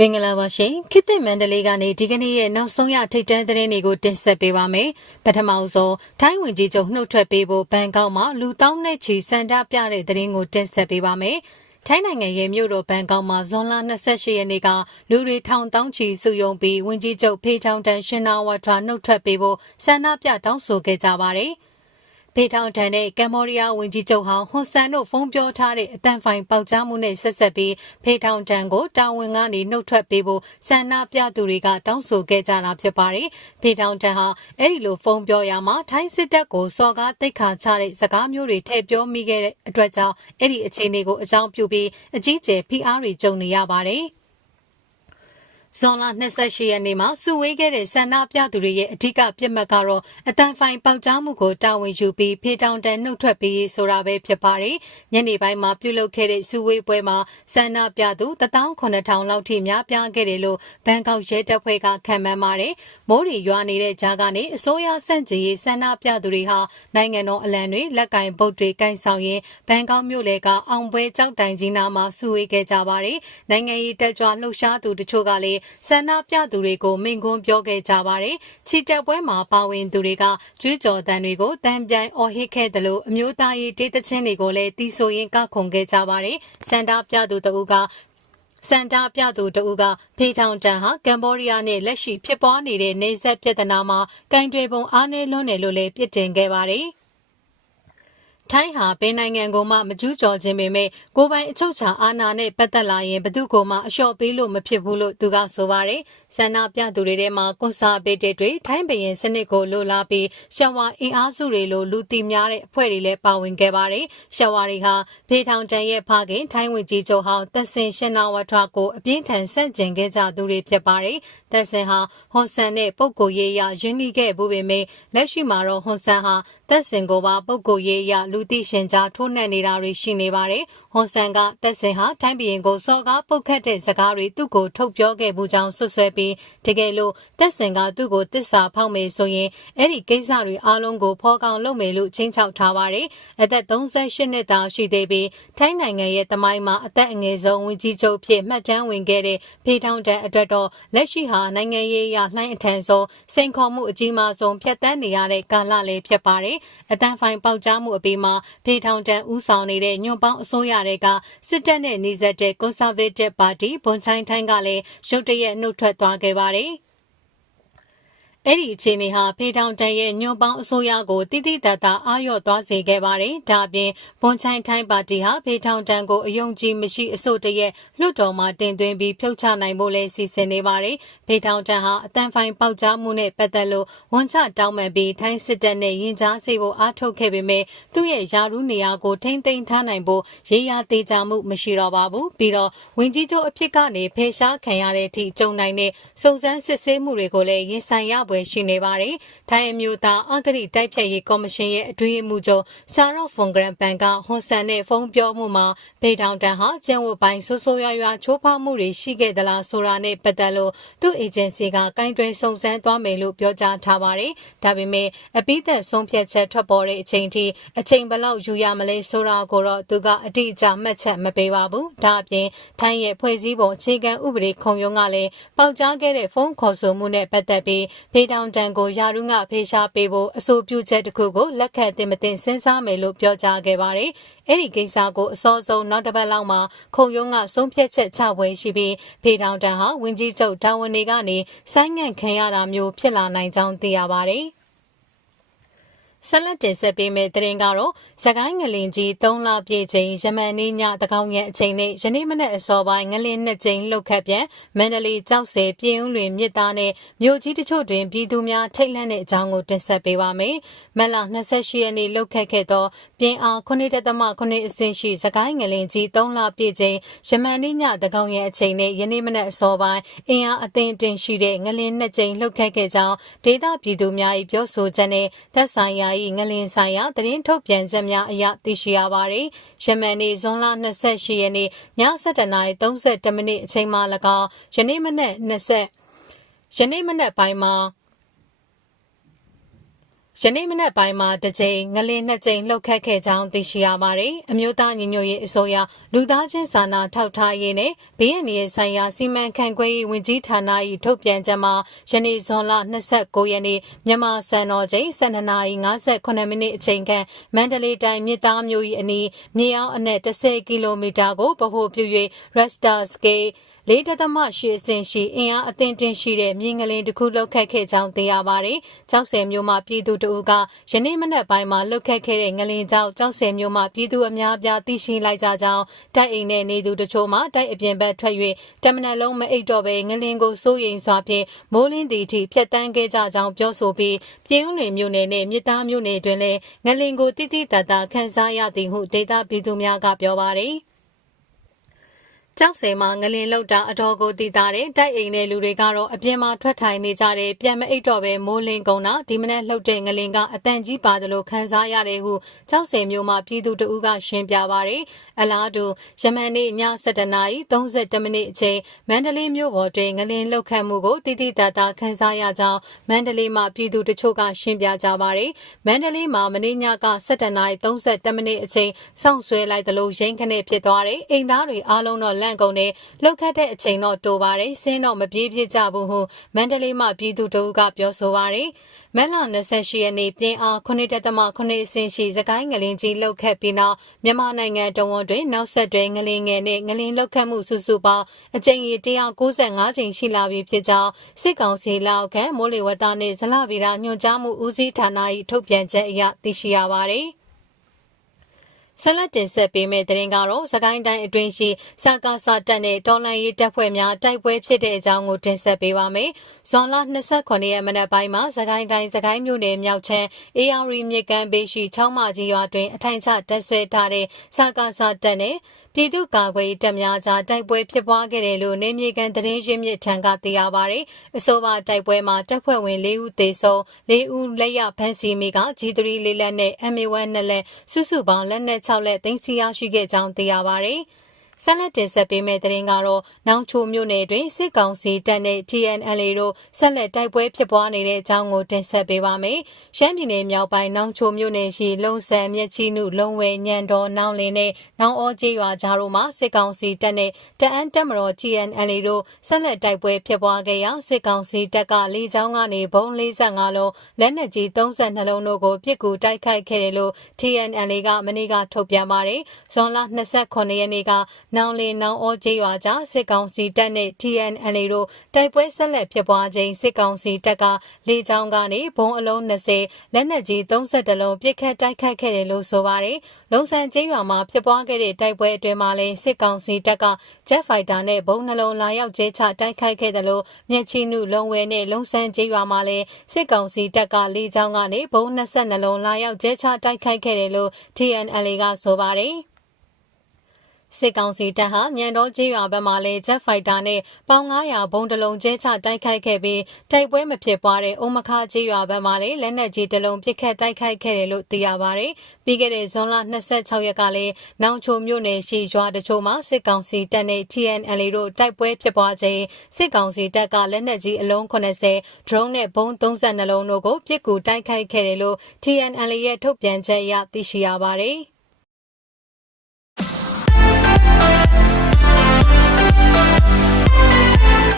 မင်္ဂလာပါရှင်ခေတ်သစ်မန္တလေးကနေဒီကနေ့ရဲ့နောက်ဆုံးရထိတ်တန့်သတင်းတွေကိုတင်ဆက်ပေးပါမယ်ပထမဆုံးထိုင်းဝင်ကြီးချုပ်နှုတ်ထွက်ပေးဖို့ဘန်ကောက်မှာလူတောင်းနဲ့ချီစံတပြတဲ့သတင်းကိုတင်ဆက်ပေးပါမယ်ထိုင်းနိုင်ငံရဲ့မြို့တော်ဘန်ကောက်မှာဇွန်လ28ရက်နေ့ကလူတွေထောင်တောင်းချီစုယုံပြီးဝင်ကြီးချုပ်ဖေးချောင်းတန်ရှင်နာဝါထွာနှုတ်ထွက်ပေးဖို့ဆန္ဒပြတောင်းဆိုခဲ့ကြပါတယ်။ ဖေထောင်ထန်တဲ့ကမ်ဘောဒီးယားဝန်ကြီးချုပ်ဟောင်းဟွန်ဆန်တို့ဖုန်းပြောထားတဲ့အတန်ဖိုင်ပေါက်ကြားမှုနဲ့ဆက်ဆက်ပြီးဖေထောင်ထန်ကိုတာဝန်ကနေနှုတ်ထွက်ပေးဖို့ဆန္ဒပြသူတွေကတောင်းဆိုခဲ့ကြတာဖြစ်ပါတယ်။ဖေထောင်ထန်ဟာအဲ့ဒီလိုဖုန်းပြောရမှာထိုင်းစစ်တပ်ကိုစော်ကားတိတ်ခါချတဲ့စကားမျိုးတွေထည့်ပြောမိခဲ့တဲ့အတွက်ကြောင့်အဲ့ဒီအခြေအနေကိုအကြောင်းပြုပြီးအကြီးကျယ်ဖိအားတွေကြုံနေရပါတယ်။ ဇွန်လ28ရက်နေ့မှာစုဝေးခဲ့တဲ့ဆန္ဒပြသူတွေရဲ့အဓိကပြစ်မှတ်ကတော့အတန်ဖိုင်ပေါက်ကြားမှုကိုတာဝန်ယူပြီးဖေတောင်တန်နှုတ်ထွက်ပြီးဆိုတာပဲဖြစ်ပါတယ်။ညနေပိုင်းမှာပြုလုပ်ခဲ့တဲ့စုဝေးပွဲမှာဆန္ဒပြသူ18000လောက်ထိများပြားခဲ့တယ်လို့ဘန်ကောက်ရဲတပ်ဖွဲ့ကခန့်မှန်းပါတယ်။ မိုးရီရွာနေတဲ့ကြားကနေအစိုးရစန့်ကျင်ရေးဆန္ဒပြသူတွေဟာနိုင်ငံတော်အလံတွေလက်ကင်ပုတ်တွေကင်ဆောင်ရင်းဘန်ကောက်မြို့လေကအောင်ပွဲကြောက်တိုင်ကြီးနာမှာစုဝေးခဲ့ကြပါတယ်။နိုင်ငံရေးတက်ကြွလှုပ်ရှားသူတချို့ကလည်းဆန္ဒပြသူတွေကိုမိန့်ခွန်းပြောခဲ့ကြပါတယ်။ချီတက်ပွဲမှာပါဝင်သူတွေကကြွေးကြော်တန်တွေကိုတန်ပြိုင်အော်ဟစ်ခဲ့တယ်လို့အမျိုးသားရေးဒေသချင်းတွေကိုလည်းတီးဆိုရင်းကခုန်ခဲ့ကြပါတယ်။ဆန္ဒပြသူတအုပ်က စန်တာပြသူတဦးကဖေထောင်တန်ဟာကမ်ဘောဒီးယားနဲ့လက်ရှိဖြစ်ပွားနေတဲ့နေဆက်ပြဿနာမှာကင်တွေပုံအားနည်းလွန်းတယ်လို့လည်းပြစ်တင်ခဲ့ပါတယ်။ ထိုင်းဟာဘယ်နိုင်ငံကိုမှမကျူးကျော်ခြင်းပေမဲ့ကိုယ်ပိုင်အချုပ်ချာအာဏာနဲ့ပတ်သက်လာရင်ဘယ်သူကိုမှအလျှော့ပေးလို့မဖြစ်ဘူးလို့သူကဆိုပါတယ်။ဆန္ဒပြသူတွေထဲမှာကွန်ဆာဗေးတစ်တွေထိုင်းဘရင်စနစ်ကိုလိုလားပြီးရှဝါအင်အားစုတွေလိုလူတီများတဲ့အဖွဲ့တွေလည်းပါဝင်ခဲ့ပါတယ်။ရှဝါတွေဟာဖေထောင်တန်ရဲ့ဖခင်ထိုင်းဝင်ကြီးချုပ်ဟောင်းသက်စင်ရှင်နာဝထွားကိုအပြင်းထန်ဆန့်ကျင်ခဲ့ကြသူတွေဖြစ်ပါတယ်။သက်စင်ဟာဟွန်ဆန်နဲ့ပုပ်ကိုရေးရရင်းနှီးခဲ့ဘူးပေမဲ့လက်ရှိမှာတော့ဟွန်ဆန်ဟာသက်စင်ကိုပါပုပ်ကိုရေးရလူသိရှင်ကြားထိုးနှက်နေတာတွေရှိနေပါတယ်။ဟွန်ဆန်ကသက်စင်ဟာထိုင်းပြည်ရင်ကိုစော်ကားပုတ်ခတ်တဲ့စကားတွေသူ့ကိုထုတ်ပြောခဲ့မှုကြောင့်ဆွဆွဲပြီးတကယ်လို့သက်စင်ကသူ့ကိုတစ္ဆာဖောက်မယ်ဆိုရင်အဲ့ဒီကိစ္စတွေအားလုံးကိုဖော်ကောင်လုပ်မယ်လို့ချင်းချောက်ထားပါတယ်။အသက်38နှစ်သားရှိသေးပြီးထိုင်းနိုင်ငံရဲ့တမိုင်းမှာအသက်အငယ်ဆုံးဝင်ကြီးချုပ်ဖြစ်မှတ်တမ်းဝင်ခဲ့တဲ့ဖေထောင်တန်အတွက်တော့လက်ရှိဟာနိုင်ငံရေးအရလှိုင်းအထန်ဆုံးစိန်ခေါ်မှုအကြီးမားဆုံးဖြတ်တန်းနေရတဲ့ကာလလည်းဖြစ်ပါတယ်။အတန်ဖိုင်ပေါက်ကြားမှုအပြီးမှာဖေထောင်တန်ဦးဆောင်နေတဲ့ညွန့်ပေါင်းအစိုးရတွေကစစ်တပ်နဲ့နှိစက်တဲ့ Conservative Party ဘွန်ချိုင်းထိုင်းကလည်းရုတ်တရက်နှုတ်ထွက်သွားခဲ့ပါတယ်။ အဲ့ဒီအခြေအနေဟာဖေထောင်တန်ရဲ့ညွန့်ပေါင်းအစိုးရကိုတိတိတတ်တာအာရုံသွားစေခဲ့ပါတယ်။ဒါအပြင်ဘွန်ချိုင်းထိုင်းပါတီဟာဖေထောင်တန်ကိုအယုံကြည်မရှိအစိုးတရဲ့လွှတ်တော်မှာတင်သွင်းပြီးဖြုတ်ချနိုင်ဖို့လဲစီစဉ်နေပါတယ်။ဖေထောင်တန်ဟာအတန်ဖိုင်ပေါက်ကြားမှုနဲ့ပတ်သက်လို့ဝန်ချတောင်းပန်ပြီးထိုင်းစစ်တပ်နဲ့ရင်ကြားစေဖို့အားထုတ်ခဲ့ပေမဲ့သူ့ရဲ့ယာရုနေရာကိုထိမ့်သိမ်းထားနိုင်ဖို့ရေးရသေးကြမှုမရှိတော့ပါဘူး။ပြီးတော့ဝင်ကြီးချုပ်အဖြစ်ကနေဖေရှားခံရတဲ့အထိကြုံနိုင်တဲ့စုံစမ်းစစ်ဆေးမှုတွေကိုလည်းရင်ဆိုင်ရပွဲပွဲရှိနေပါတယ်။ထိုင်းအမျိုးသားအဂတိတိုက်ဖြတ်ရေးကော်မရှင်ရဲ့အတွင်းအမှုချုပ်ဆာရော့ဖွန်ဂရန်ပန်ကဟွန်ဆန်နဲ့ဖုန်းပြောမှုမှာဘေတောင်တန်ဟာကျန်းဝတ်ပိုင်းဆိုးဆိုးရွားရွားချိုးဖောက်မှုတွေရှိခဲ့သလားဆိုတာနဲ့ပတ်သက်လို့သူ့အေဂျင်စီကကင်တွယ်စုံစမ်းသွားမယ်လို့ပြောကြားထားပါတယ်။ဒါပေမဲ့အပိသက်ဆုံးဖြတ်ချက်ထွက်ပေါ်တဲ့အချိန်ထိအချိန်ဘလောက်ယူရမလဲဆိုတာကိုတော့သူကအတိအကျမှတ်ချက်မပေးပါဘူး။ဒါအပြင်ထိုင်းရဲ့ဖွဲ့စည်းပုံအခြေခံဥပဒေခုံရုံးကလည်းပေါက်ကြားခဲ့တဲ့ဖုန်းခေါ်ဆိုမှုနဲ့ပတ်သက်ပြီးဖေတောင်တန်ကိုယာရုငါဖေရှားပေးဖို့အဆိုပြုချက်တစ်ခုကိုလက်ခံတင်မတင်စဉ်းစားမယ်လို့ပြောကြားခဲ့ပါတယ်။အဲ့ဒီကိစ္စကိုအစောဆုံးနောက်တစ်ပတ်လောက်မှာခုံရုံးကဆုံးဖြတ်ချက်ချပွဲရှိပြီးဖေတောင်တန်ဟာဝင်းကြီးချုပ်တာဝန်တွေကနေဆိုင်းငံ့ခံရတာမျိုးဖြစ်လာနိုင်ကြောင်းသိရပါတယ်။ ဆက်လက်တင်ဆက်ပေးမယ့်သတင်းကတော့သကိုင်းငလင်ကြီး3လပြည့်ချိန်ယမန်နေ့ညတကောင်းရဲ့အချိန်နဲ့ယနေ့မနက်အစောပိုင်းငလင်နှစ်ကြိမ်လှုပ်ခတ်ပြန်မန္တလေးကြောက်စဲပြင်းဦးလွင်မြစ်သားနဲ့မြို့ကြီးတချို့တွင်ပြည်သူများထိတ်လန့်တဲ့အကြောင်းကိုတင်ဆက်ပေးပါမယ်။မလ28ရက်နေ့လှုပ်ခတ်ခဲ့သောပြင်းအား9.9အဆင့်ရှိသကိုင်းငလင်ကြီး3လပြည့်ချိန်ယမန်နေ့ညတကောင်းရဲ့အချိန်နဲ့ယနေ့မနက်အစောပိုင်းအင်အားအသင့်တင်ရှိတဲ့ငလင်နှစ်ကြိမ်လှုပ်ခတ်ခဲ့ကြောင်းဒေသပြည်သူများ၏ပြောဆိုချက်နဲ့သက်ဆိုင်ရာ၏ငလင်ဆိုင်ရာသတင်းထုတ်ပြန်ချက်များအရသိရှိရပါတယ်။ယမန်နေ့ဇွန်လ28ရက်နေ့ည7:32မိနစ်အချိန်မှ၎င်းယနေ့မနက်20ယနေ့မနက်ပိုင်းမှာ ယနေ့မနက်ပိုင်းမှာတစ်ကြိမ်ငလင်းနှစ်ကြိမ်လှုပ်ခတ်ခဲ့ကြောင်းသိရှိရပါတယ်။အမျိုးသားညီညွတ်ရေးအစိုးရလူသားချင်းစာနာထောက်ထားရေးနဲ့ဘေးအန္တရာယ်ဆိုင်ရာစီမံခန့်ခွဲရေးဝန်ကြီးဌာန၏ထုတ်ပြန်ချက်မှာယနေ့ဇွန်လ29ရက်နေ့မြန်မာစံတော်ချိန်12:58မိနစ်အချိန်ခန့်မန္တလေးတိုင်းမြစ်သားမြို့၏အနီးမြေအောက်အနက်10ကီလိုမီတာကိုဗဟိုပြု၍ရက်စတာစကေး ၄ဒသမ၈အဆင့်ရှိအင်အားအသင့်တင်ရှိတဲ့မြင်းငလင်တစ်ခုလှုပ်ခတ်ခဲ့ကြောင်းသိရပါတယ်။ကျောက်ဆယ်မြို့မှာပြည်သူတို့ကယနေ့မနက်ပိုင်းမှာလှုပ်ခတ်ခဲ့တဲ့ငလင်ကြောင့်ကျောက်ဆယ်မြို့မှာပြည်သူအများအပြားသိရှိလိုက်ကြကြောင်းတိုက်အိမ်နဲ့နေသူတို့ချို့မှတိုက်အပြင်ဘက်ထွက်၍တမနက်လုံးမအိပ်တော့ဘဲငလင်ကိုစိုးရိမ်စွာဖြင့်မိုးလင်းသည့်အထိဖျက်တမ်းခဲ့ကြကြောင်းပြောဆိုပြီးပြည်ဦးလွင်မြို့နယ်နဲ့မြစ်သားမြို့နယ်တွင်လည်းငလင်ကိုတိတိတတ်တာခန်းစားရသည်ဟုဒေတာပြည်သူများကပြောပါတယ်။ ကြောက်စဲမှာငလင်လောက်တာအတော်ကိုတည်တာတဲ့တိုက်အိမ်တဲ့လူတွေကတော့အပြင်မှာထွက်ထိုင်နေကြတယ်ပြန်မအိပ်တော့ပဲမိုးလင်းကုန်တာဒီမနေ့လှုပ်တဲ့ငလင်ကအတန်ကြီးပါတယ်လို့ခန်းစားရတယ်ဟုကြောက်စဲမျိုးမှာပြည်သူတအူးကရှင်းပြပါတယ်အလားတူယမန်နေ့ည7:30နာရီ32မိနစ်အချိန်မန္တလေးမြို့ပေါ်တွင်ငလင်လှုပ်ခတ်မှုကိုတည်တည်တတာခန်းစားရကြောင်းမန္တလေးမှာပြည်သူတချို့ကရှင်းပြကြပါတယ်မန္တလေးမှာမနေ့ညက7:30နာရီ32မိနစ်အချိန်စောင့်ဆွဲလိုက်သလိုရိမ့်ခနဲ့ဖြစ်သွားတယ်အိမ်သားတွေအားလုံးတော့လန့်ကုန်နဲ့လှုပ်ခတ်တဲ့အချိန်တော့တိုးပါတယ်ဆင်းတော့မပြေးပြစ်ကြဘူးဟုမန္တလေးမှပြည်သူတို့ကပြောဆိုပါတယ်မက်လ28ရက်နေ့ပြင်းအား9.8အဆင့်ရှိစကိုင်းငလင်ကြီးလှုပ်ခတ်ပြီးနောက်မြန်မာနိုင်ငံတဝန်တွင်နောက်ဆက်တွဲငလင်ငယ်နဲ့ငလင်လှုပ်ခတ်မှုစုစုပေါင်းအကြိမ်ရေ195ကြိမ်ရှိလာပြီဖြစ်ကြောင်းစစ်ကောင်စီလက်အောက်ခံမိုးလေဝသနှင့်ဇလဗေဒညွှန်ကြားမှုဦးစီးဌာန၏ထုတ်ပြန်ချက်အရသိရှိရပါသည် ဆက်လက်တင်ဆက်ပေးမယ့်သတင်းကတော့စကိုင်းတိုင်းအတွင်းရှိစကားစတက်တဲ့တော်လန်ရေးတပ်ဖွဲ့များတိုက်ပွဲဖြစ်တဲ့အကြောင်းကိုတင်ဆက်ပေးပါမယ်။ဇွန်လ29ရက်မနက်ပိုင်းမှာစကိုင်းတိုင်းစကိုင်းမြို့နယ်မြောက်ချမ်းအေယာရီမြစ်ကမ်းဘေးရှိချောင်းမကြီးရွာတွင်အထိုင်ချတပ်ဆွဲထားတဲ့စကားစတက်နဲ့ ပြည်သူ့ကာကွယ်ရေးတပ်များကြားတိုက်ပွဲဖြစ်ပွားခဲ့တယ်လို့နေမြေကန်သတင်းရင်းမြစ်ထံကသိရပါဗျ။အဆိုပါတိုက်ပွဲမှာတပ်ဖွဲ့ဝင်၄ဦးသေဆုံး၄ဦးလက်ရဖမ်းဆီးမိက G3 လေးလက်နဲ့ MA1 နှစ်လက်စုစုပေါင်းလက်နက်6လက်သိမ်းဆည်းရရှိခဲ့ကြောင်းသိရပါဗျ။ ဆက်လက်တင်ဆက်ပေးမယ့်သတင်းကတော့နောင်ချိုမြို့နယ်တွင်စစ်ကောင်စီတပ်နဲ့ TNLA တို့ဆက်လက်တိုက်ပွဲဖြစ်ပွားနေတဲ့အကြောင်းကိုတင်ဆက်ပေးပါမယ်။ရှမ်းပြည်နယ်မြောက်ပိုင်းနောင်ချိုမြို့နယ်ရှိလုံဆန်မြက်ချီနုလုံဝဲညံတော်နောင်လင်းနဲ့နောင်အောကျေးရွာကြားတို့မှာစစ်ကောင်စီတပ်နဲ့တအန်းတပ်မတော် TNLA တို့ဆက်လက်တိုက်ပွဲဖြစ်ပွားခဲ့ရာစစ်ကောင်စီတပ်ကလေကြောင်းကနေဘုံ45လုံးလက်နက်ကြီး32လုံးတို့ကိုပစ်ကူတိုက်ခိုက်ခဲ့တယ်လို့ TNLA ကမနေ့ကထုတ်ပြန်ပါတယ်။ဇွန်လ29ရက်နေ့ကနောင်လင်းနောင်အောကျေးရွာကြားစစ်ကောင်စီတပ်နဲ့ TNLA တို့တိုက်ပွဲဆက်လက်ဖြစ်ပွားခြင်းစစ်ကောင်စီတပ်ကလေကြောင်းကနေဘုံအလုံး20လက်နက်ကြီး32လုံးပစ်ခတ်တိုက်ခတ်ခဲ့တယ်လို့ဆိုပါတယ်။လုံဆန်ကျေးရွာမှာဖြစ်ပွားခဲ့တဲ့တိုက်ပွဲအတွင်းမှာလည်းစစ်ကောင်စီတပ်က Jet Fighter နဲ့ဘုံနှလုံးလာရောက်ကျဲချတိုက်ခိုက်ခဲ့တယ်လို့မြက်ချီနုလုံဝဲနဲ့လုံဆန်ကျေးရွာမှာလည်းစစ်ကောင်စီတပ်ကလေကြောင်းကနေဘုံ22လုံးလာရောက်ကျဲချတိုက်ခိုက်ခဲ့တယ်လို့ TNLA ကဆိုပါတယ်။ စစ်ကောင်စီတပ်ဟာညံတော်ကျေးရွာဘက်မှလည်းဂျက်ဖိုက်တာနဲ့ပေါင်900ဘုံတလုံးကျဲချတိုက်ခိုက်ခဲ့ပြီးတိုက်ပွဲမဖြစ်ပွားတဲ့အိုမခကျေးရွာဘက်မှလည်းလက်နက်ကြီးတလုံးပစ်ခတ်တိုက်ခိုက်ခဲ့တယ်လို့သိရပါတယ်။ပြီးခဲ့တဲ့ဇွန်လ26ရက်ကလည်းနောင်ချိုမြို့နယ်ရှိရွာတချို့မှာစစ်ကောင်စီတပ်နဲ့ TNLA တို့တိုက်ပွဲဖြစ်ပွားချိန်စစ်ကောင်စီတပ်ကလက်နက်ကြီးအလုံး80 drone နဲ့ဘုံ32လုံးတို့ကိုပစ်ကူတိုက်ခိုက်ခဲ့တယ်လို့ TNLA ရဲ့ထုတ်ပြန်ချက်အရသိရှိရပါတယ်။